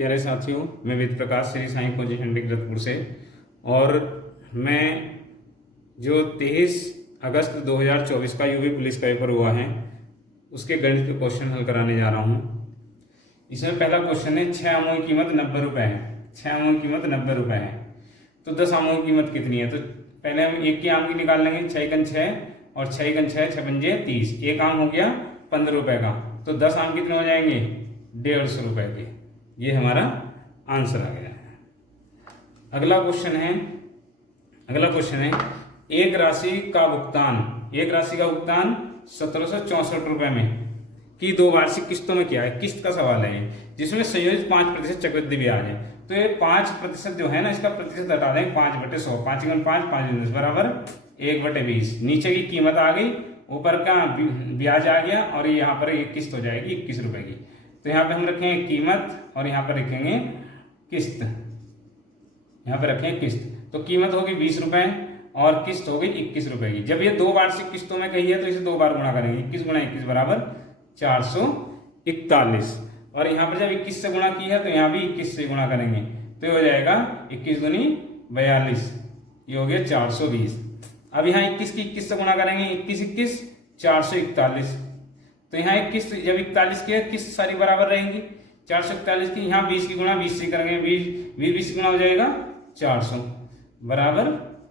प्यारे साथियों, मैं वेद प्रकाश श्री साईं कोचिंग सेंटर कीरतपुर से। और मैं जो 23 अगस्त 2024 का यूपी पुलिस का पेपर हुआ है उसके गणित के क्वेश्चन हल कराने जा रहा हूँ। इसमें पहला क्वेश्चन है 6 आमों की कीमत 90 रुपये है। 6 आमों की कीमत 90 रुपये है तो 10 आमों की कीमत कितनी है? तो पहले हम एक की आम की निकाल लेंगे। 6 एकन 6 और 6 एकन 6, 6 पंजे 30। एक आम हो गया 15 रुपये का, तो 10 आम कितने हो जाएंगे? 150 रुपये के। ये हमारा आंसर आ गया। अगला क्वेश्चन है एक राशि का भुगतान 1764 रुपये में की 2 वार्षिक किस्तों में किया है। किस्त का सवाल है जिसमें संयोजित 5% चक्रवृद्धि ब्याज है। तो ये 5% जो है ना, इसका प्रतिशत हटा देंगे 5/100। 5 × 5 = 5 बराबर 1/20। नीचे की कीमत आ गई, ऊपर का ब्याज आ गया और यहाँ पर एक किस्त हो जाएगी 21 रुपये की। तो यहाँ पे हम रखेंगे कीमत और यहाँ पर रखेंगे किस्त। यहाँ पे रखेंगे किस्त, तो कीमत होगी 20 रुपये और किस्त होगी 21 रुपये की। जब ये 2 वार्षिक किस्तों में कही है तो इसे 2 बार गुणा करेंगे। 21 × 21 बराबर 441। और यहाँ पर जब 21 से गुणा की है तो यहाँ भी 21 से गुणा करेंगे तो ये हो जाएगा 21 दूनी 42, ये हो गया 420। अब यहाँ 21 की 21 से गुणा करेंगे, 21 21 441। तो यहाँ 21 जब 41 की किस्त सारी बराबर रहेंगी 441 की। यहाँ 20 की गुणा 20 से करेंगे, 20 गुणा हो जाएगा 400 बराबर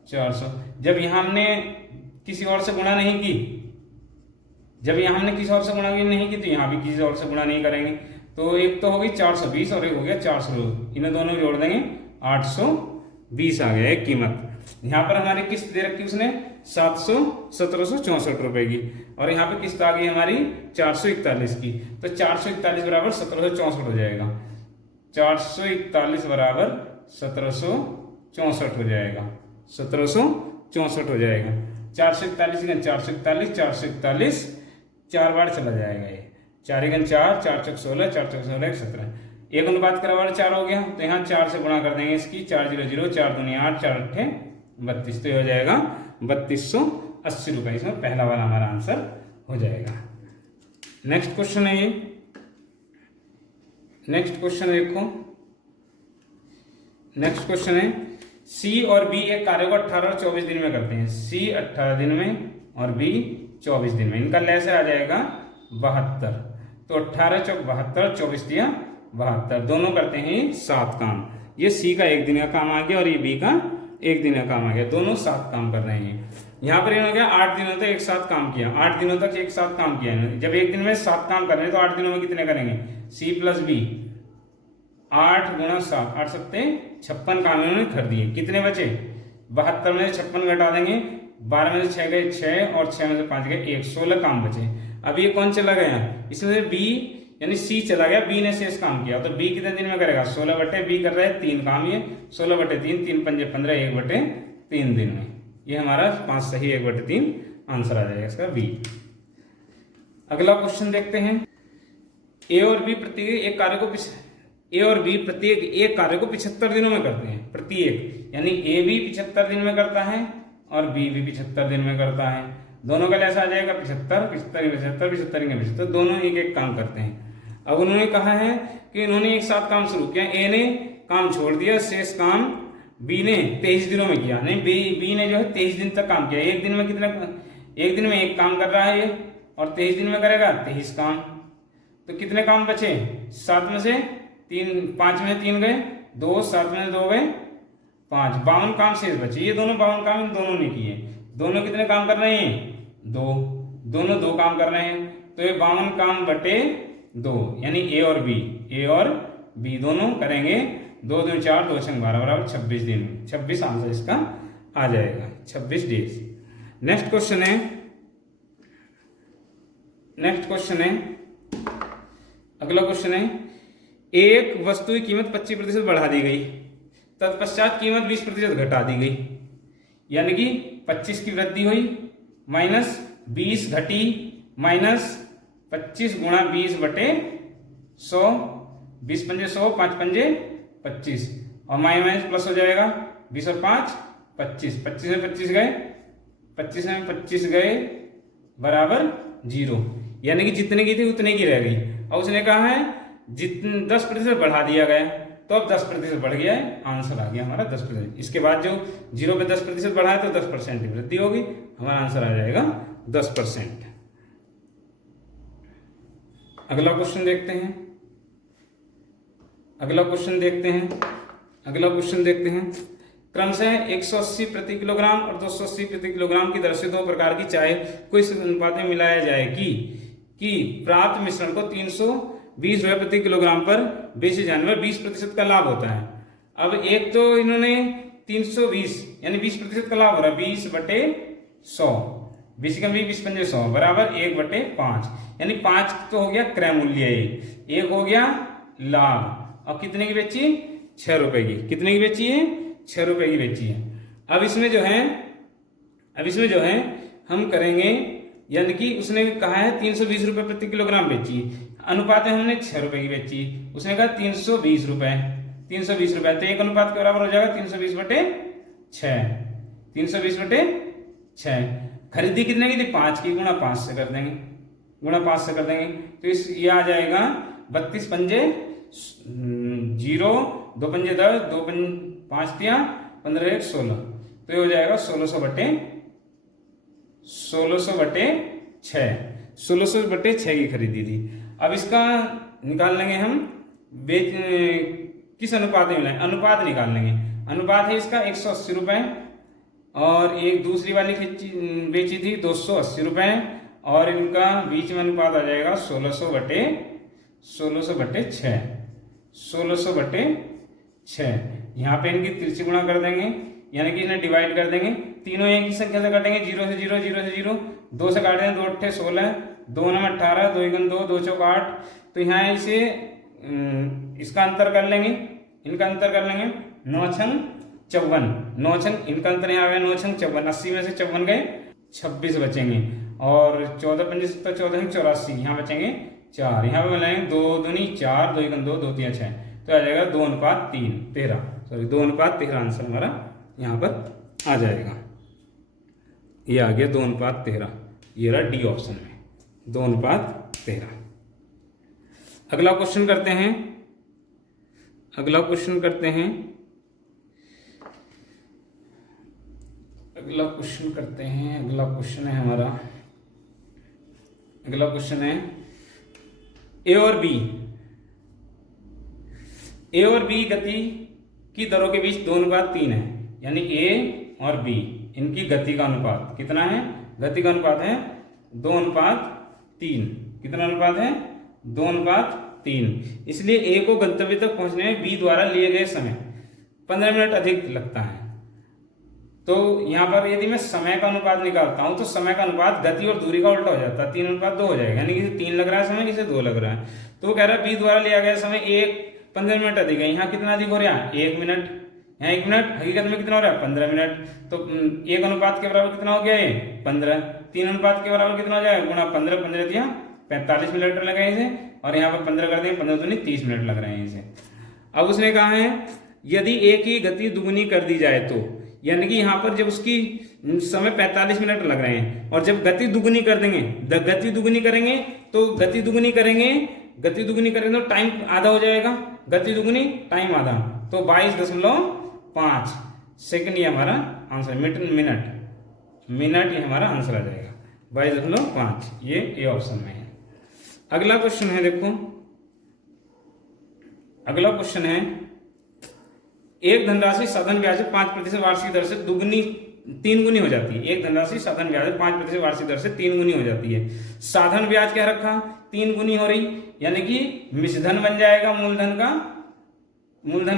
400। जब यहाँ हमने किसी और से गुणा नहीं की, तो यहाँ भी किसी और से गुणा नहीं करेंगे। तो एक तो होगी 420 और एक हो गया 400। इन्हें दोनों जोड़ देंगे 820 आ गया एक कीमत। यहाँ पर हमारी किस्त दे रखी उसने 1764 रुपए की और यहाँ पे किस्त आ गई हमारी 441 की। तो 441 बराबर 1764 हो जाएगा। 441 बराबर 1764 हो जाएगा। 1764 हो जाएगा। 441 441 4 बार चला जाएगा ये। 4 × 4 4 × 16 4 × 16 17। एक अनुपात बराबर 4 हो गया तो यहाँ 4 से गुणा कर देंगे इसकी। 4 0 0 4 दूनी 8 4 8 32। तो हो जाएगा 3280 रुपये। इसमें पहला वाला हमारा आंसर हो जाएगा। नेक्स्ट क्वेश्चन है ये। नेक्स्ट क्वेश्चन देखो। नेक्स्ट क्वेश्चन है सी और बी एक कार्य को 18 और 24 दिन में करते हैं। सी 18 दिन में और बी 24 दिन में। इनका लैसे आ जाएगा 72। तो 18 चौक 72, 24 दिया 72। दोनों करते हैं 7 काम। ये सी का 1 दिन का काम आ गया और ये बी का 1 दिन का काम आ गया। दोनों 7 काम कर रहे हैं। यहाँ पर इन्होंने 8 दिनों तक एक साथ काम किया। 8 दिनों तक एक साथ काम किया इन्होंने। जब एक दिन में 7 काम कर रहे हैं तो 8 दिनों में कितने करेंगे? सी प्लस बी 8 × 7 8 7 56 काम इन्होंने कर दिए। कितने बचे? 72 में से 56 घटा देंगे। 12 में से 6 गए 6 और 6 में से 5 गए 1, 16 काम बचे। अब ये कौन चला गया? इसमें से बी यानी सी चला गया। बी ने शेष काम किया तो बी कितने दिन में करेगा? 16 बी कर रहा है 3 काम। ये 16/3 3 पंजे 15 1/3 दिन में। ये हमारा 5 सही 1/3 आंसर आ जाएगा इसका बी। अगला क्वेश्चन देखते हैं। ए और बी प्रत्येक एक कार्य को 75 दिनों में करते हैं। प्रत्येक यानी ए भी 75 दिन में करता है और बी भी 75 दिन में करता है। दोनों का ऐसा आ जाएगा 75 75 75 75 75। दोनों एक काम करते हैं। अब उन्होंने कहा है कि इन्होंने एक साथ काम शुरू किया। ए ने काम छोड़ दिया, शेष काम बी ने 23 दिनों में किया। नहीं, बी ने जो है 23 दिन तक काम किया। एक दिन में कितना? एक दिन में एक काम कर रहा है ये और 23 दिन में करेगा 23 काम। तो कितने काम बचे? 7 में से 3 5 में से 3 गए 2, 7 में से 2 गए 5, 52 काम शेष बचे। ये दोनों 52 काम इन दोनों ने किए। दोनों कितने काम कर रहे हैं? 2। दोनों 2 काम कर रहे हैं। तो ये 52 काम बटे 2 यानी ए और बी दोनों करेंगे 2 2 4 2 6 12 बराबर 26 दिन में। 26 आंसर इसका आ जाएगा। 26 डेज। नेक्स्ट क्वेश्चन है। अगला क्वेश्चन है एक वस्तु की कीमत 25% बढ़ा दी गई, तत्पश्चात कीमत 20% घटा दी गई। यानी कि 25 की वृद्धि हुई माइनस 20 घटी माइनस 25 × 20/100। 20 पंजे 100 5 पंजे 25 और माइनस प्लस हो जाएगा। 20 और 5 25। 25 में 25 गए 25 में 25 गए बराबर 0। यानी कि जितने की थी उतने की रह गई। और उसने कहा है जितने 10% बढ़ा दिया गया तो अब 10% बढ़ गया है, आंसर आ गया हमारा 10%। इसके बाद जो 0 पे 10% बढ़ा है तो 10% की वृद्धि होगी, हमारा आंसर आ जाएगा 10%। अगला क्वेश्चन देखते हैं। अगला क्वेश्चन देखते हैं। क्रमशः 180 प्रति किलोग्राम और 280 प्रति किलोग्राम की दर से दो प्रकार की चाय को इस अनुपात में मिलाया जाए कि प्राप्त मिश्रण को 320 रुपये प्रति किलोग्राम पर बेचे जाने पर 20% का लाभ होता है। अब एक तो इन्होंने 320 यानी 20% का लाभ हो रहा है, 20/100, 20 कम 20 बराबर 1/5, यानी 5 तो हो गया क्रय मूल्य, एक हो गया लाभ। अब कितने की बेची? 6 रुपए की। कितने की बेची है? 6 रुपए की बेची है। अब इसमें जो है हम करेंगे, यानी कि उसने कहा है 320 रुपए प्रति किलोग्राम बेची, अनुपात है हमने 6 रुपए की बेची, उसने कहा 320 रुपए, तो एक अनुपात के बराबर हो जाएगा 320/6, 320/6। खरीदी कितने की थी? 5 की, गुणा 5 से कर देंगे, तो ये आ जाएगा 32 पंजे 0, 2 पंजे 10, 2 5 तिया 15 1 16, तो ये हो जाएगा 1600/6 की खरीदी थी। अब इसका निकाल लेंगे हम, किस अनुपात में मिला है? अनुपात निकाल लेंगे। अनुपात है इसका 180 रुपए, और एक दूसरी वाली बेची थी 280 रुपए, और इनका बीच में अनुपात आ जाएगा 1600/6। यहाँ पे इनकी तिरछी गुणा कर देंगे, यानी कि इन्हें डिवाइड कर देंगे। तीनों एक ही संख्या से काटेंगे, 0 से 0, 0 से 0, 2 से काट देंगे, 2 8 16, 2 9 18, 2 1 2, 2 4 8। तो यहाँ इसे इसका अंतर कर लेंगे, इनका अंतर कर लेंगे, 9 छंग 54, 9 छंग इनका अंतर यहाँ आ गया 9 छंग 54, 80 में से 54 गए, 26 बचेंगे, और 14 पंजे 14 84, यहाँ बचेंगे 4, यहाँ पे बनाएंगे 2 दूनी 4, 2 1 2, 2 3 6, तो आ जाएगा 2:3, 13, सॉरी 2:13 आंसर हमारा यहाँ पर आ जाएगा। ये आ गया 2:13, ये रहा डी ऑप्शन में 2:13। अगला क्वेश्चन करते हैं। अगला क्वेश्चन है हमारा, अगला क्वेश्चन है ए और बी गति की दरों के बीच 2:3 है, यानी ए और बी इनकी गति का अनुपात कितना है? गति का अनुपात है 2:3। कितना अनुपात है? 2:3। इसलिए ए को गंतव्य तक पहुंचने में बी द्वारा लिए गए समय 15 मिनट अधिक लगता है। तो यहाँ पर यदि मैं समय का अनुपात निकालता हूं तो समय का अनुपात गति और दूरी का उल्टा हो जाता है, 3:2 हो जाएगा, यानी कि 3 लग रहा है समय, इसे 2 लग रहा है। तो वो कह रहा है बी द्वारा लिया गया समय 15 मिनट अधिक है। यहाँ कितना अधिक हो रहा है? 1 मिनट, यहाँ 1 मिनट, हकीकत में कितना हो रहा है? 15 मिनट। तो 1 अनुपात के बराबर कितना हो गया? ये 15। 3 अनुपात के बराबर कितना हो जाएगा? गुणा 15, 15 दिया 45 मिनट लगे इसे, और यहाँ पर 15 कर देंगे, 15 दूनी 30 मिनट लग रहे हैं इसे। अब उसने कहा है यदि ए की गति दुगुनी कर दी जाए तो, यानी कि यहाँ पर जब उसकी समय 45 मिनट लग रहे हैं, और जब गति दुगुनी कर देंगे, गति दुगुनी करेंगे तो टाइम आधा हो जाएगा, गति दुगुनी टाइम आधा, तो 22.5 सेकंड ये हमारा आंसर, मिनट ये हमारा आंसर आ जाएगा 22.5, ये ए ऑप्शन में है। अगला क्वेश्चन है, देखो अगला क्वेश्चन है, एक धनराशि साधन ब्याज 5% वार्षिक दर से 3 गुनी हो जाती है। एक धनराशि साधन ब्याज 5% वार्षिक दर से 3 गुनी हो जाती है। साधन ब्याज क्या रखा? 3 गुनी हो रही, यानी कि मिश्रधन बन जाएगा मूलधन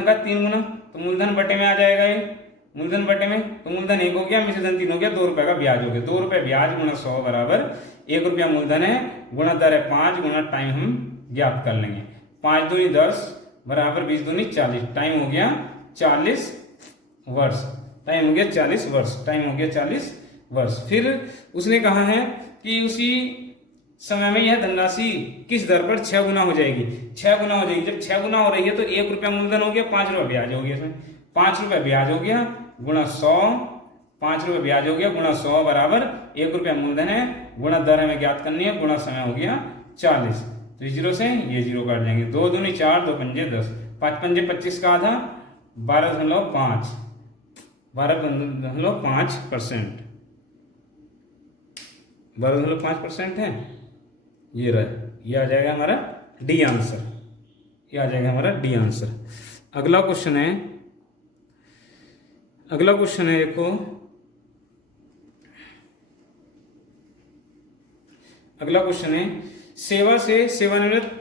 का 3 गुना, तो मूलधन बटे में आ जाएगा ये, मूलधन बटे में, तो मूलधन 1 हो गया, मिश्रधन 3 हो गया, 2 रुपए का ब्याज हो गया। 2 रुपए ब्याज गुणा 100 बराबर 1 रुपया मूलधन है, गुणा दर है 5, गुणा टाइम हम ज्ञात कर लेंगे। 5 दूनी 10 बराबर 20 दूनी 40, टाइम हो गया 40 वर्ष, टाइम हो गया 40 वर्ष। फिर उसने कहा है कि उसी समय में यह धनराशि किस दर पर 6 गुना हो जाएगी? 6 गुना हो जाएगी। जब 6 गुना हो रही है तो 1 रुपया मूलधन हो गया, 5 रुपया ब्याज हो गया, इसमें 5 रुपया ब्याज हो गया गुणा 100, 5 रुपये ब्याज हो गया गुणा 100 बराबर 1 रुपया मूलधन है, गुणा दर हमें ज्ञात करनी है, गुणा समय हो गया 40, तो इस जीरो से ये जीरो काट जाएंगे। 2 दूनी 4, 2 पंजे 10, 5 पंजे 25 का आधा 12.5, 12.5%, 12.5% है। ये रहा, ये आ जाएगा हमारा डी आंसर, ये आ जाएगा हमारा डी आंसर। अगला क्वेश्चन है, देखो अगला क्वेश्चन है, सेवा से सेवानिवृत्त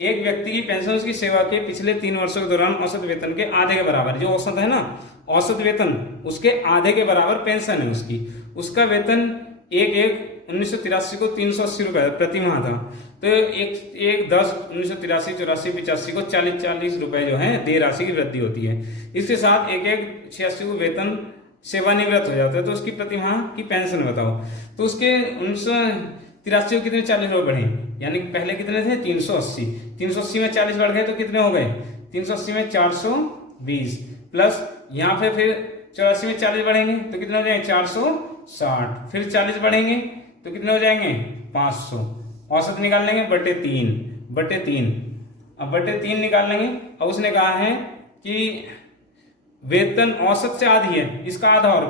एक व्यक्ति की पेंशन उसकी सेवा के पिछले 3 वर्षों के दौरान औसत वेतन के आधे के बराबर, जो औसत है ना, औसत वेतन उसके आधे के बराबर पेंशन है उसकी। उसका वेतन 1/1/1983 को 380 रुपये प्रति माह था। तो 1/10/1983-84-85 को 40 रुपए जो है देय राशि की वृद्धि होती है। इसके साथ 1/1/86 को वेतन सेवानिवृत्त हो जाता है। तो उसकी प्रति माह की पेंशन बताओ। तो उसके 1983 को कितने 40 रुपये बढ़े, यानी कि पहले कितने थे 380, 380 में 40 बढ़ गए तो कितने हो गए, 380 में 420 प्लस यहाँ पे फिर 84 में 40 बढ़ेंगे तो कितने हो जाएंगे 460, फिर 40 बढ़ेंगे तो कितने हो जाएंगे 500। औसत निकाल लेंगे बटे 3, अब बटे 3 निकाल लेंगे। अब उसने कहा है कि वेतन औसत से आधी है, इसका आधा और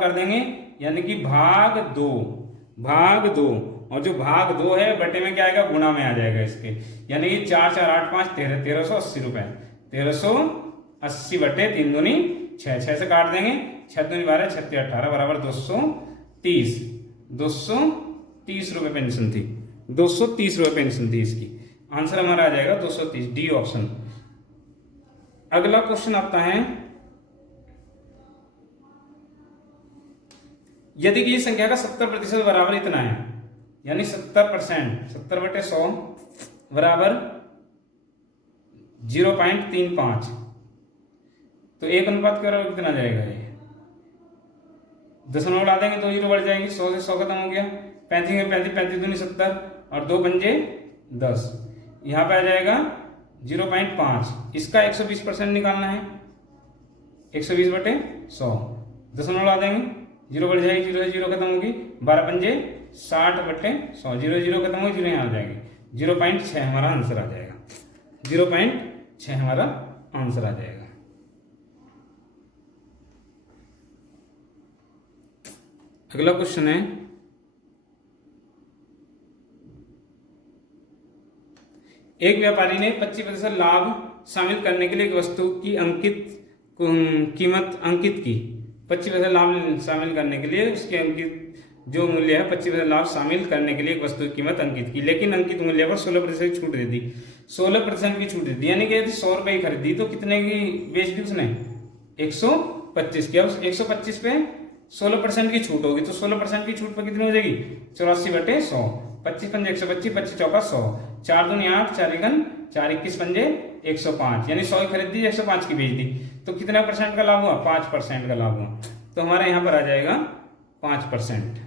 कर देंगे, यानी कि भाग 2, और जो भाग 2 है बटे में क्या आएगा, गुणा में आ जाएगा इसके, यानी कि 4 4 8 5 13, 1380 रुपए, 1380 बटे 3 दूनी 6, 6 से काट देंगे, 6 दूनी 12, 6 18 बराबर 230 रुपए पेंशन थी, 230 रुपए पेंशन थी इसकी। आंसर हमारा आ जाएगा 230, डी ऑप्शन। अगला क्वेश्चन आता है, यदि कि संख्या का 70% बराबर इतना है, यानी 70%, 70 बटे 100 बराबर 0.35, तो 1 अनुपात कितना जाएगा, ये दशमलव ला देंगे तो जीरो बढ़ जाएंगे, 100 से 100 खत्म हो गया, 35 में 35, 35 दूनी 70 और 2 पंजे 10, यहाँ पे आ जाएगा 0.5। इसका 120% निकालना है, 120 बटे 100, दशमलव ला देंगे, जीरो बढ़ जाएगी, जीरो से जीरो खत्म होगी, 12 पंजे 60 बटे 100, जीरो जीरो खत्म होगी, जीरो यहाँ आ जाएगी, 0.6 हमारा आंसर आ जाएगा, 0.6 हमारा आंसर आ जाएगा। अगला क्वेश्चन है, एक व्यापारी ने 25% लाभ शामिल करने के लिए एक वस्तु की कीमत अंकित की। 25% लाभ शामिल करने के लिए उसके अंकित जो मूल्य है, 25% लाभ शामिल करने के लिए एक वस्तु की कीमत अंकित की, लेकिन अंकित मूल्य पर 16% छूट दे दी, 16% की छूट दे दी, यानी कि यदि 100 रुपए की खरीदी तो कितने की बेच दी उसने, 125 की। अब 125 पे 16% की छूट होगी, तो 16% की छूट पर कितनी हो जाएगी, 84 बटे 100, 25 पंजे 125, 25 चौका 100, 4 दूनी 8, 4 एकन 4, 21 पंजे 105, यानी 100 की खरीदी 105 की बेच दी, तो कितना % का लाभ हुआ, 5% का लाभ हुआ। तो हमारे यहाँ पर आ जाएगा 5%।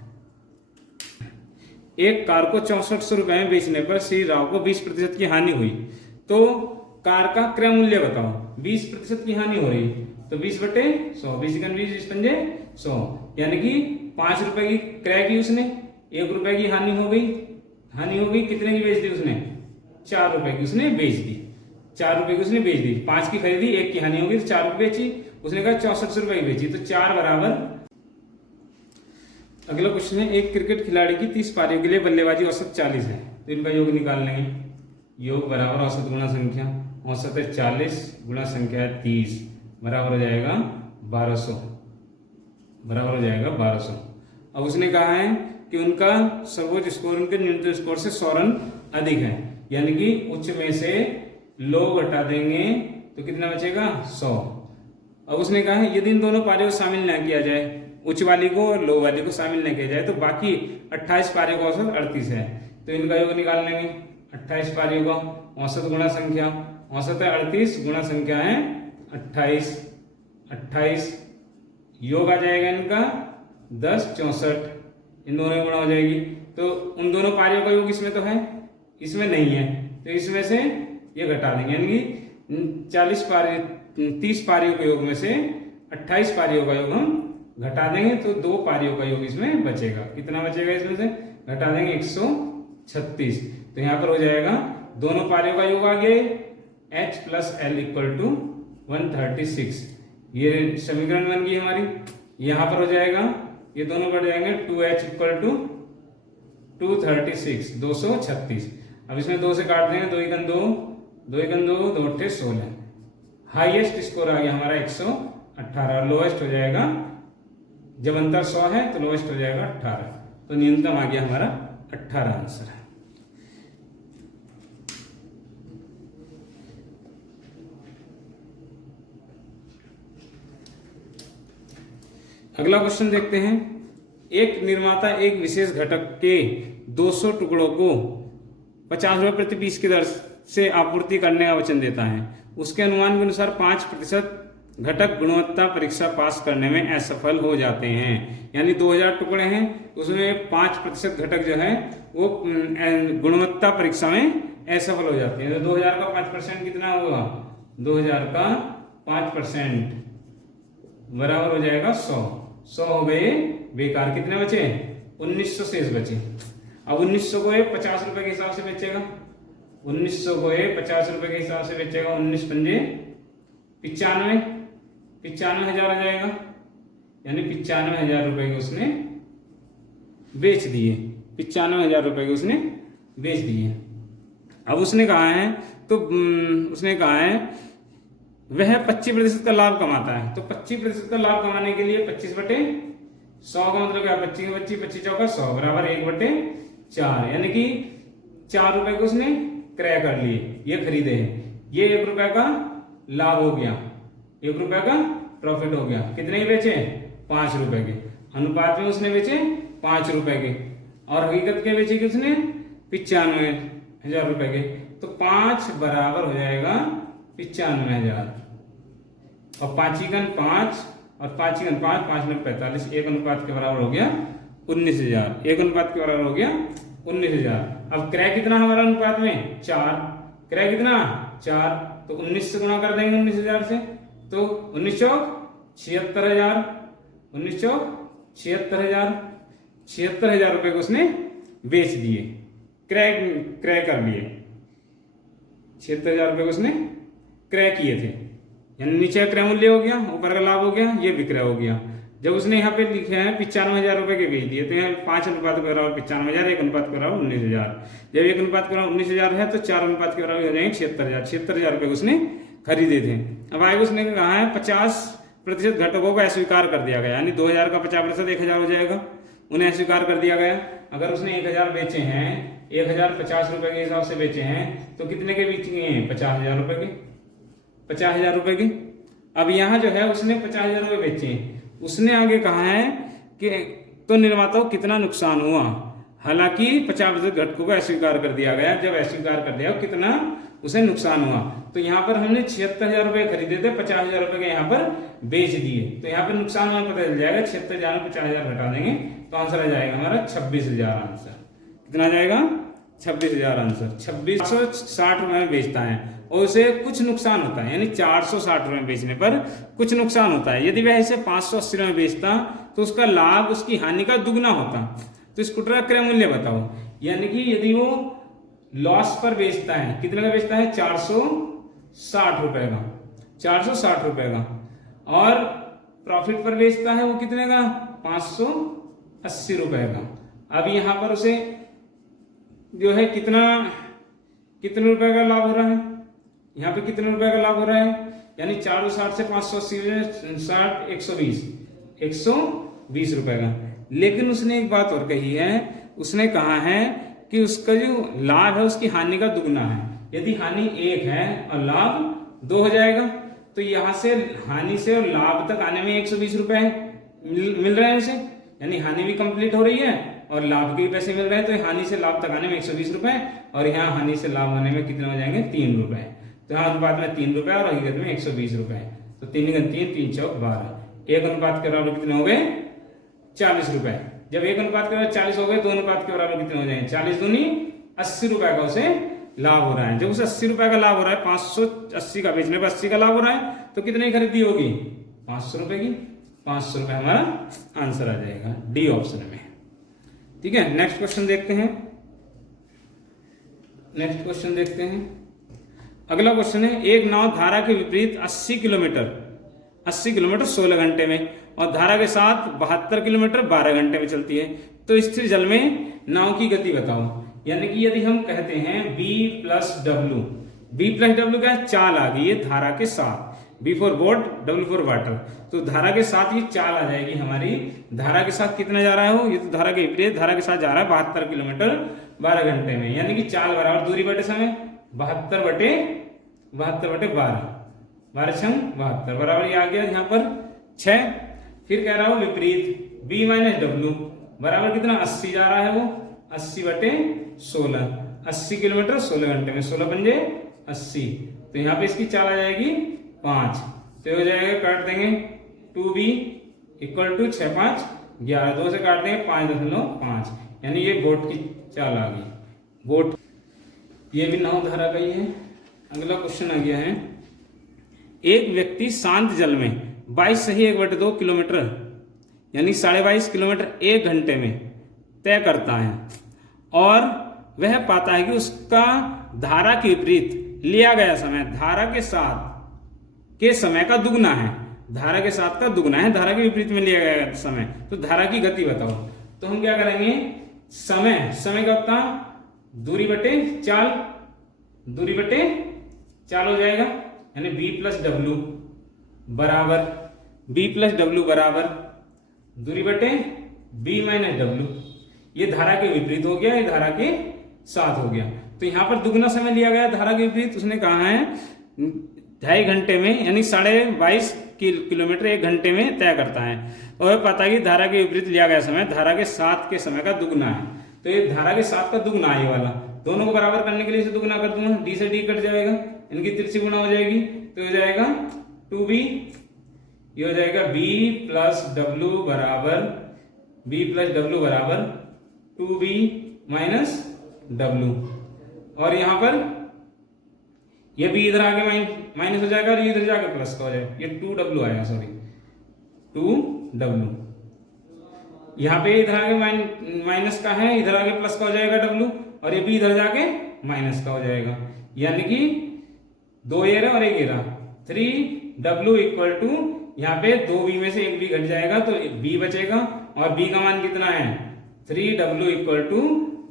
एक कार को 6400 रुपए में बेचने पर श्री राव को 20% की हानि हुई, तो कार का क्रय मूल्य बताओ। 20% की हानि हो रही, तो 20 बटे 100, 20 एकन 20, 20 पंजे 100, यानी कि 5 रुपए की क्रय की उसने, 1 रुपए की हानि हो गई, कितने की बेच दी उसने, 4 रुपए की उसने बेच दी, 4 रुपए की उसने बेच दी, 5 की खरीदी, 1 की हानि होगी तो 4 रुपए बेची, उसने कहा 6400 रुपए की बेची, तो 4 बराबर। अगला क्वेश्चन है, एक क्रिकेट खिलाड़ी की 30 पारियों के लिए बल्लेबाजी औसत 40 है, तो इनका योग निकाल लेंगे। योग बराबर औसत गुणा संख्या, औसत है 40 गुणा संख्या है 30, बराबर हो जाएगा 1200, बराबर हो जाएगा 1200। अब उसने कहा है कि उनका सर्वोच्च स्कोर उनके न्यूनतम स्कोर से 100 रन अधिक है, यानी कि उच्च में से लो घटा देंगे तो कितना बचेगा 100। अब उसने कहा है यदि इन दोनों पारियों को शामिल न किया जाए, उच्च वाली को और लो वाली को शामिल न किया जाए, तो बाकी 28 पारियों का औसत 38 है, तो इनका योग निकाल लेंगे। 28 पारियों का औसत गुणा संख्या, औसत है 38 गुणा संख्या है 28, योग आ जाएगा इनका 10 64, इन दोनों में गुणा हो जाएगी, तो उन दोनों पारियों का योग इसमें तो है, इसमें नहीं है, तो इसमें से ये घटा देंगे, यानी कि 30 पारियों के योग में से 28 पारियों का योग हम घटा देंगे, तो 2 पारियों का योग इसमें बचेगा। कितना बचेगा इसमें से, घटा देंगे 136, तो यहाँ पर हो जाएगा दोनों पारियों का योग आ गया H plus L equal to 136। ये समीकरण बन गई हमारी। यहाँ पर हो जाएगा ये दोनों बढ़ जाएंगे 2H इक्वल टू 236 236। अब इसमें 2 से काट देंगे, 2 एकन 2 2 एकन 2 2 अट्ठे 16। हाईएस्ट स्कोर आ गया हमारा 118। लोएस्ट हो जाएगा, जब अंतर 100 है तो लोएस्ट हो जाएगा 18। तो न्यूनतम आ गया हमारा 18 आंसर है। अगला क्वेश्चन देखते हैं। एक निर्माता एक विशेष घटक के 200 टुकड़ों को 50 रुपये प्रति पीस की दर से आपूर्ति करने का वचन देता है। उसके अनुमान के अनुसार 5% घटक गुणवत्ता परीक्षा पास करने में असफल हो जाते हैं। यानी 2000 टुकड़े हैं, उसमें 5% घटक जो है वो गुणवत्ता परीक्षा में असफल हो जाते हैं। तो 2000 का 5% कितना होगा? 2000 का 5% बराबर हो जाएगा 100। 100 हो गए बेकार। कितने बचे? 1900 शेष बचे। अब 1900 को 50 रुपए के हिसाब से बेचेगा। 1900 को 50 रुपए के हिसाब से बेचेगा। 19 पंजे 95,000 आ जाएगा। यानी 95,000 रुपए के उसने बेच दिए। 95,000 रुपए के उसने बेच दिए। अब उसने कहा है वह 25% का लाभ कमाता है। तो 25% का लाभ कमाने के लिए 25/100 का मतलब क्या? 25 25 चौका 100 बराबर 1/4। यानी कि 4 रुपए को उसने क्रय कर लिए, ये खरीदे हैं। ये 1 रुपए का लाभ हो गया, 1 रुपए का प्रॉफिट हो गया। कितने ही बेचे? 5 रुपए के। अनुपात में उसने बेचे 5 रुपए के, और हकीकत के बेचे कि उसने 95,000 रुपए के। तो 5 बराबर हो जाएगा 95,000। और 5 एकन 5 और 5 एकन 5, 5 में 45, 1 अनुपात के बराबर हो गया 19,000। 1 अनुपात के बराबर हो गया 19,000। अब क्रय कितना हमारा अनुपात में? 4। क्रय कितना? 4। तो 19 से गुणा कर देंगे 19,000 से। तो 19 चौक 76,000, 19 चौक 76,000। 76,000 रुपए को उसने बेच दिए, क्रय कर लिए। 76,000 रुपए को उसने क्रय किए थे। यानी नीचे क्रय मूल्य हो गया, ऊपर का लाभ हो गया, ये विक्रय हो गया। जब उसने यहाँ पे लिखे हैं 95,000 रुपए के बेच दिए, तो यहाँ 5 अनुपात के बराबर 95,000, 1 अनुपात के बराबर 19,000। जब 1 अनुपात के बराबर 19,000 है तो 4 अनुपात के बराबर हो जाएंगे 76,000। 76,000 रुपए उसने खरीदे थे। अब आगे उसने कहा है 50% घटकों को अस्वीकार कर दिया गया। यानी 2000 का 50% 1000 हो जाएगा, उन्हें अस्वीकार कर दिया गया। अगर उसने 1000 बेचे हैं, 1000 50 रुपए के हिसाब से बेचे हैं, तो कितने के बेच गए हैं? 50,000 रुपए के। 50,000 रुपए के। अब यहाँ जो है उसने 50,000 रुपए बेचे हैं। उसने आगे कहा है कि तो निर्माता को कितना नुकसान हुआ। हालांकि 50% घटकों को अस्वीकार कर दिया गया। जब अस्वीकार कर दिया कितना उसे नुकसान हुआ। तो यहाँ पर हमने 76,000 रुपए खरीदे थे, 50,000 रुपए के यहाँ पर बेच दिए। तो यहाँ पर नुकसान हमें पता चल जाएगा। 76,000 में 50,000 घटा देंगे तो आंसर आ जाएगा हमारा 26,000 आंसर। कितना आ जाएगा? 26,000 आंसर। 2660 रुपए में बेचता है और उसे कुछ नुकसान होता है। यानी 460 रुपए में बेचने पर कुछ नुकसान होता है। यदि वह इसे 580 रुपए में बेचता तो उसका लाभ उसकी हानि का दुगना होता। तो स्कूटर का क्रय मूल्य बताओ। यानी कि यदि वो लॉस पर बेचता है, कितने का बेचता है? 460 रुपए का। 460 रुपए का। और प्रॉफिट पर बेचता है वो कितने का? 580 रुपए का। अब यहां पर उसे जो है कितने रुपए का लाभ हो रहा है? यहाँ पे कितने रुपए का लाभ हो रहा है? यानी 460 से 580 60 120 रुपए का। लेकिन उसने एक बात और कही है, उसने कहा है कि उसका जो लाभ है उसकी हानि का दुगना है। यदि हानि 1 है और लाभ 2 हो जाएगा, तो यहां से हानि से और लाभ तक आने में 120 रुपए मिल रहे हैं उसे। यानी हानि भी कंप्लीट हो रही है और लाभ के भी पैसे मिल रहे हैं। तो हानि से लाभ तक आने में 120 रुपए, और यहाँ हानि से लाभ आने में कितने हो जाएंगे? 3 रुपए। तो यहाँ अनुपात में 3 रुपए और हकीकत में 120 रुपए। तो 3 × 3 3 चौक 12। 1 अनुपात के बराबर कितने हो गए? 40 रुपए। जब 1 अनुपात के बराबर 40 हो गए, 2 अनुपात के बराबर कितने हो जाएंगे? 40 दूनी 80 रुपए का उसे लाभ हो रहा है। जब उसे 80 रुपए का लाभ हो रहा है, 580 का बेचने पर 80 का लाभ हो रहा है, तो कितने की खरीदी होगी? 500 रुपए की। 500 रुपए हमारा आंसर आ जाएगा डी ऑप्शन में। ठीक है, नेक्स्ट क्वेश्चन देखते हैं। नेक्स्ट क्वेश्चन देखते हैं। अगला क्वेश्चन है, एक नाव धारा के विपरीत 80 किलोमीटर 16 घंटे में और धारा के साथ 72 किलोमीटर 12 घंटे में चलती है, तो स्थिर जल में नाव की गति बताओ। यानी कि यदि हम कहते हैं B प्लस डब्ल्यू क्या है, चाल आ गई है धारा के साथ, B for boat, W for water, तो धारा के साथ ये चाल आ जाएगी हमारी। धारा के साथ कितना जा रहा है वो, ये तो धारा के विपरीत धारा के साथ जा रहा है 72 किलोमीटर 12 घंटे में, यानी कि चाल बराबर दूरी बटे समय 72 बटे 12 72 बराबर ये आ गया यहाँ पर 6। फिर कह रहा हूं विपरीत B माइनस डब्ल्यू बराबर कितना 80 जा रहा है वो 80 बटे 16, 80 किलोमीटर 16 घंटे में, 16 पंजे 80, तो यहाँ पे इसकी चाल आ जाएगी 5, तो हो जाएगा काट देंगे 2B इक्वल टू 6 5 11, 2 से काट देंगे 5.5, यानी ये बोट की चाल आ गई। बोट ये भी नाव धारा का ही है। अगला क्वेश्चन आ गया है, एक व्यक्ति शांत जल में 22 सही 1/2 किलोमीटर यानी 22.5 किलोमीटर 1 घंटे में तय करता है और वह पाता है कि उसका धारा के विपरीत लिया गया समय धारा के साथ के समय का दुगना है, धारा के साथ का दुगना है, धारा के विपरीत में लिया गया समय, तो धारा की गति बताओ। तो हम क्या करेंगे, समय का होता दूरी बटे चाल हो जाएगा, यानी B प्लस डब्ल्यू बराबर दूरी बटे B माइनस डब्ल्यू, ये धारा के विपरीत हो गया, ये धारा के साथ हो गया। तो यहां पर दुगना समय लिया गया धारा के विपरीत, उसने कहा है 2.5 घंटे में यानी 22.5 किलोमीटर 1 घंटे में तय करता है, और पता है कि धारा के विपरीत लिया गया समय धारा के साथ के समय का दुगना है, तो ये धारा के साथ का दुगना है ये वाला, दोनों को बराबर करने के लिए इसे दुगना कर दूंगा, D से D कट जाएगा, इनकी तिरछी गुणा हो जाएगी, तो हो जाएगा 2B, ये हो जाएगा B प्लस डब्ल्यू बराबर 2B माइनस डब्ल्यू, और यहां पर ये B इधर आके माइनस हो जाएगा और ये इधर जाके प्लस का हो जाएगा, ये 2W आएगा, सॉरी 2W, यहाँ पे इधर आगे माइनस का है, इधर आगे प्लस का हो जाएगा W, और ये B इधर जाके माइनस का हो जाएगा, यानी कि 2 एरा और 1 एरा 3W इक्वल टू, यहाँ पे 2B में से 1B घट जाएगा तो B बचेगा, और B का मान कितना है 3W इक्वल टू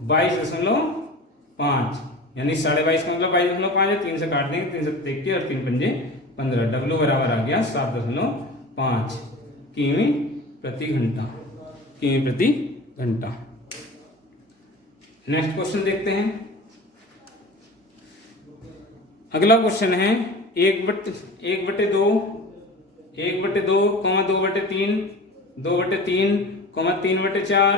22.5, यानी 22.5 का मतलब 22.5 है, 3 से काट देंगे, 3 से 23 और 3 पंजे 15, W बराबर आ गया 7.5 किमी प्रति घंटा। नेक्स्ट क्वेश्चन देखते हैं। अगला क्वेश्चन है 1/2, 2/2, 2/3, 2/3, 3/4,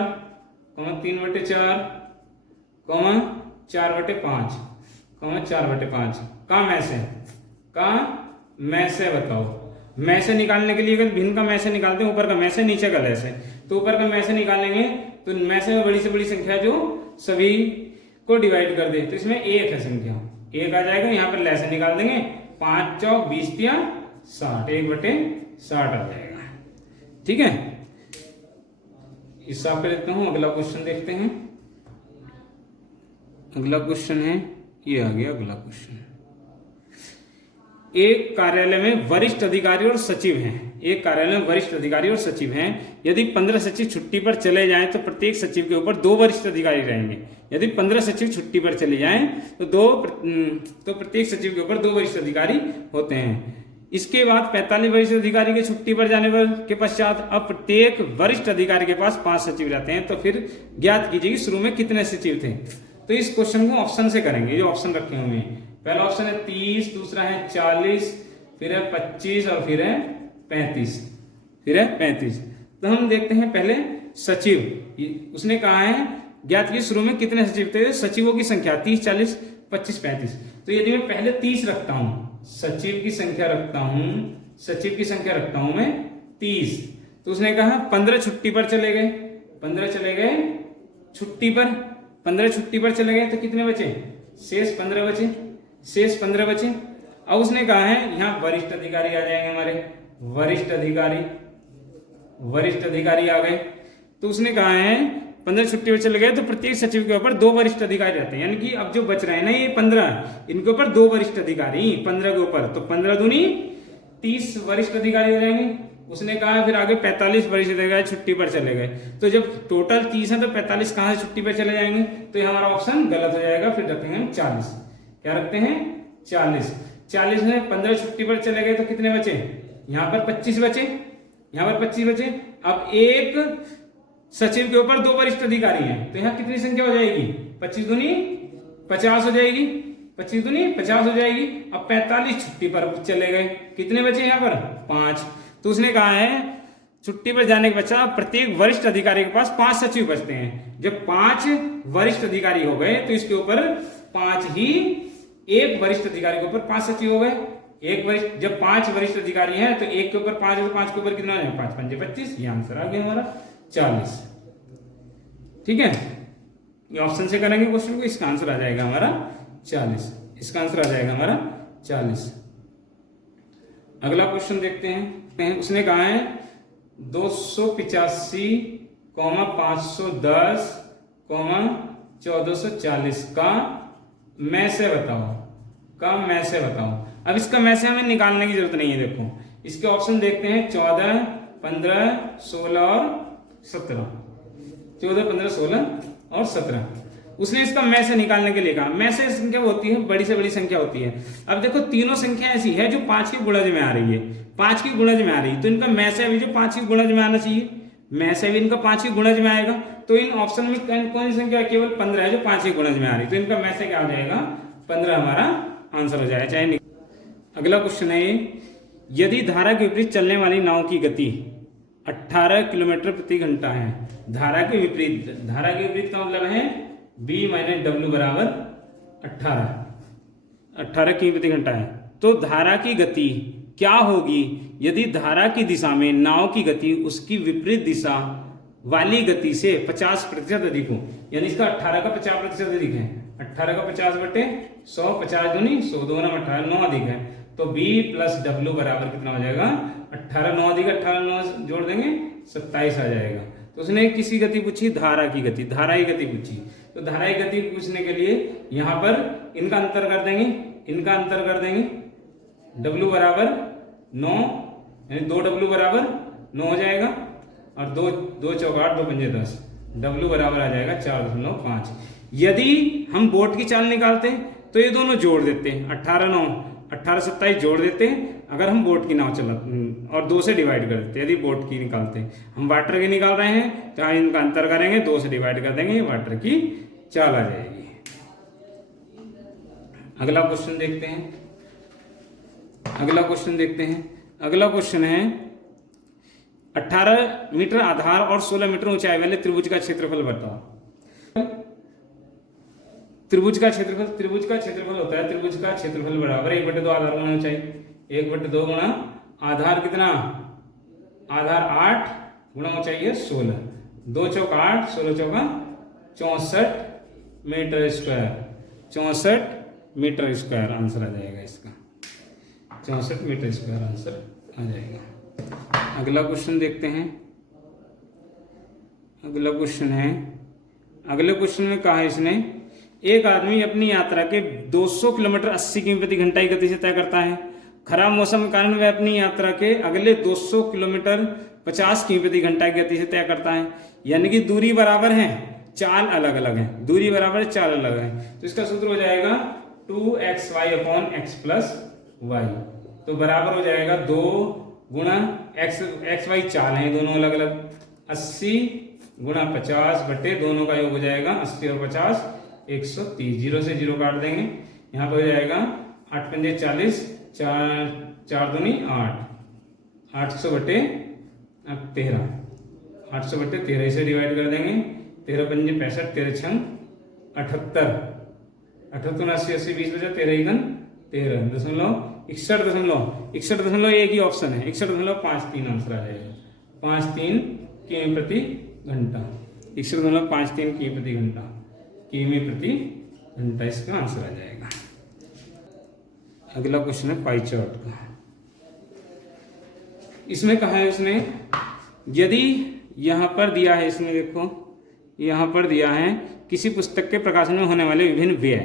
4/5, 4/5 का में से बताओ। में से निकालने के लिए अगर भिन्न का में से निकालते हैं, ऊपर का में से नीचे का ले से, तो ऊपर का में से निकालेंगे तो में से बड़ी संख्या जो सभी को डिवाइड कर दे, तो इसमें 1 है संख्या, 1 आ जाएगा, यहाँ पर ले से निकाल देंगे, 5 चौक 20 या 60, 1/60 आ जाएगा। ठीक है, इस हिसाब पे लिखता हूं। अगला क्वेश्चन देखते हैं। अगला क्वेश्चन है, ये आ गया अगला क्वेश्चन। एक कार्यालय में वरिष्ठ अधिकारी और सचिव हैं, एक कार्यालय में वरिष्ठ अधिकारी और सचिव हैं। यदि 15 सचिव छुट्टी पर चले जाएं तो प्रत्येक सचिव के ऊपर 2 वरिष्ठ अधिकारी रहेंगे। यदि 15 सचिव छुट्टी पर चले जाएं तो प्रत्येक सचिव के ऊपर 2 वरिष्ठ अधिकारी होते हैं। इसके बाद 45 वरिष्ठ अधिकारी के छुट्टी पर जाने के पश्चात अब प्रत्येक वरिष्ठ अधिकारी के पास 5 सचिव रहते हैं। तो फिर ज्ञात कीजिए कि शुरू में कितने सचिव थे। तो इस क्वेश्चन को ऑप्शन से करेंगे, जो ऑप्शन रखे हुए हैं। पहला ऑप्शन है 30, दूसरा है 40, फिर है 25 और फिर है 35। तो हम देखते हैं पहले सचिव। उसने कहा है ज्ञात कीजिए शुरू में कितने सचिव थे। सचिवों की संख्या 30, 40, 25, 35। तो यदि मैं पहले 30 रखता हूं, सचिव की संख्या रखता हूं मैं 30। तो उसने कहा 15 छुट्टी पर चले गए, 15 छुट्टी पर चले गए तो कितने बचे? शेष 15 बचे। अब उसने कहा है यहाँ वरिष्ठ अधिकारी आ जाएंगे हमारे, वरिष्ठ अधिकारी आ गए। तो उसने कहा है 15 छुट्टी पर चले गए तो प्रत्येक सचिव के ऊपर 2 वरिष्ठ अधिकारी रहते हैं, यानी कि अब जो बच रहे हैं ना ये 15, इनके ऊपर 2 वरिष्ठ अधिकारी 15 के ऊपर, तो 15 दूनी 30 वरिष्ठ अधिकारी हो जाएंगे। उसने कहा फिर आगे 45 वरिष्ठ अधिकारी छुट्टी पर चले गए, तो जब टोटल 30 है तो 45 कहां से छुट्टी पर चले जाएंगे, तो ये हमारा ऑप्शन गलत हो जाएगा। फिर रखेंगे हम 40। क्या रखते हैं 40 में 15 छुट्टी पर चले गए तो कितने बचे, यहाँ पर 25 बचे, यहाँ पर 25 बचे। अब एक सचिव के ऊपर 2 वरिष्ठ अधिकारी हैं, तो यहाँ कितनी संख्या हो जाएगी, 25 दूनी 50 हो जाएगी, 25 दूनी 50 हो जाएगी। अब 45 छुट्टी पर चले गए, कितने बचे यहाँ पर 5, तो उसने कहा है छुट्टी पर जाने के पश्चात प्रत्येक वरिष्ठ अधिकारी के पास 5 सचिव बचते हैं। जब 5 वरिष्ठ अधिकारी हो गए तो इसके ऊपर 5 ही, एक वरिष्ठ अधिकारी के ऊपर 5 सचिव हो गए। एक वरिष्ठ, जब 5 वरिष्ठ अधिकारी हैं तो एक के ऊपर 5 और 5 के ऊपर कितना है 5 5 25, ये आंसर आ गया हमारा 40। ठीक है, ये ऑप्शन से करेंगे क्वेश्चन को, इसका आंसर आ जाएगा हमारा 40, इसका आंसर आ जाएगा हमारा 40। अगला क्वेश्चन देखते हैं। उसने कहा है 285, 510, 1440 का मैं से बताओ, का मैं से बताओ। अब इसका मैं से हमें निकालने की जरूरत नहीं है। देखो इसके ऑप्शन देखते हैं 14, 15, 16 और 17, 14, 15, 16 और 17। उसने इसका मैं से निकालने के लिए कहा। मैं से संख्या होती है बड़ी से बड़ी संख्या होती है। अब देखो तीनों संख्या ऐसी है जो 5 के गुणज में आ रही है, 5 की गुणज में आ रही है, तो इनका मैं से भी जो 5 की गुणज में आना चाहिए, मैं से भी इनका 5 की गुणज में आएगा। तो इन ऑप्शन में कौन सी संख्या केवल 15 है जो 5 की गुणज में आ रही है, तो इनका मैं से क्या हो जाएगा 15 हमारा आंसर हो जाएगा। चाहे अगला क्वेश्चन है ये, यदि धारा के विपरीत चलने वाली नाव की गति 18 किलोमीटर प्रति घंटा है, धारा के विपरीत, धारा के विपरीत का मतलब है B - W बराबर 18 की प्रति घंटा है, तो धारा की गति क्या होगी यदि धारा की दिशा में नाव की गति उसकी विपरीत दिशा वाली गति से 50% अधिक हो। यानी इसका 18 का 50% अधिक है, 18 का 50 बटे 100, 50 दूनी 100, 2 9 18, 9 अधिक है, तो B + W बराबर कितना हो जाएगा 18, 9 अधिक 18, 9 जोड़ देंगे 27 आ जाएगा। तो उसने किसी गति पूछी, धारा की गति, धारा की गति पूछी, तो धारा की गति पूछने के लिए यहाँ पर इनका अंतर कर देंगे, इनका अंतर कर देंगे, W बराबर 9, यानी 2W बराबर 9 हो जाएगा, और 2 चौक 8, 2 पंजे 10, W बराबर आ जाएगा 4.5। यदि हम बोट की चाल निकालते हैं तो ये दोनों जोड़ देते हैं, 18 9 18 27 जोड़ देते हैं अगर हम बोट की नाव चला, और 2 से डिवाइड कर देते हैं यदि बोट की निकालते हैं। हम वाटर की निकाल रहे हैं तो हम इनका अंतर करेंगे, 2 से डिवाइड कर देंगे, वाटर की चाल आ जाएगी। अगला क्वेश्चन देखते हैं, अगला क्वेश्चन देखते हैं। अगला क्वेश्चन है 18 मीटर आधार और 16 मीटर ऊंचाई वाले त्रिभुज का क्षेत्रफल बताओ। त्रिभुज का क्षेत्रफल होता है, त्रिभुज का क्षेत्रफल बराबर 1/2 आधार गुणा ऊंचाई, 1/2 गुणा आधार कितना, आधार 8 गुणा ऊंचाई है 16, 2 चौक 8, 16 चौका 64 metre square, 64 metre square answer आ जाएगा इसका, 64 मीटर स्क्वायर आंसर आ जाएगा। अगला क्वेश्चन देखते हैं। अगला क्वेश्चन है, अगले क्वेश्चन में कहा है इसने, एक आदमी अपनी यात्रा के 200 किलोमीटर 80 किमी प्रति घंटा की गति से तय करता है। खराब मौसम के कारण वह अपनी यात्रा के अगले 200 किलोमीटर 50 किमी प्रति घंटा की गति से तय करता है। यानी कि दूरी बराबर है, चाल अलग अलग है, दूरी बराबर है, चाल अलग है, तो इसका सूत्र हो जाएगा 2xy/x + y, तो बराबर हो जाएगा 2 गुणा xy चाल है दोनों अलग अलग, 80 गुणा 50 बटे दोनों का योग हो जाएगा 80 और 50 130, 0 से 0 काट देंगे, यहाँ पर हो जाएगा 8 पंजे 40, 4 दूनी 8, 800 बटे 13, 800 बटे 13 इसे डिवाइड कर देंगे, 13 पंजे 65, 13 छंग 78, 78 80 80 20 बचा, 13 एकन 13 दशमलव 61 एक ही ऑप्शन है, 61.53 आंसर आ जाएगा, 53 किमी प्रति घंटा, 61.53 किमी प्रति घंटा, किमी प्रति घंटा इसका आंसर आ जाएगा। अगला क्वेश्चन है पाई चार्ट का। इसमें कहा है उसने, यदि यहां पर दिया है इसने, देखो यहाँ पर दिया है किसी पुस्तक के प्रकाशन में होने वाले विभिन्न व्यय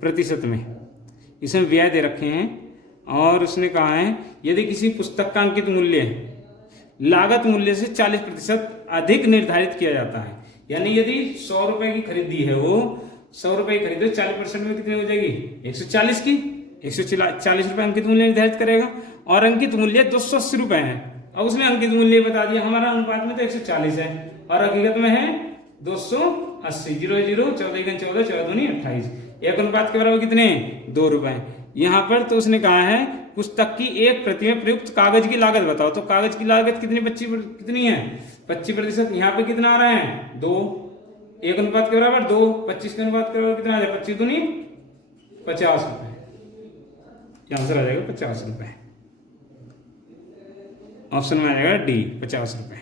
प्रतिशत में, इसमें व्यय दे रखे हैं। और उसने कहा है यदि किसी पुस्तक का अंकित मूल्य लागत मूल्य से 40% अधिक निर्धारित किया जाता है, यानी यदि 100 रुपए की खरीदी है, वो 100 रुपए की खरीदी 40% में कितनी हो जाएगी 140 की, 140 रुपए अंकित मूल्य निर्धारित करेगा। और अंकित मूल्य 280 रुपए है। अब उसने अंकित मूल्य बता दिया, हमारा अनुपात में तो 140 है और हकीकत में है 280। 0 0 14 14 14 दूनी 28, एक अनुपात के बराबर कितने 2 रुपए। यहाँ पर तो उसने कहा है पुस्तक की एक प्रति में प्रयुक्त कागज की लागत बताओ, तो कागज की लागत कितनी कितनी है 25%। यहाँ पे कितना आ रहा है 2, एक अनुपात के बराबर 2, 25 के अनुपात के बराबर कितना आ जाएगा 25 दूनी 50 रुपए। आंसर आ जाएगा 50 रुपए, ऑप्शन में आ जाएगा डी 50 रुपए।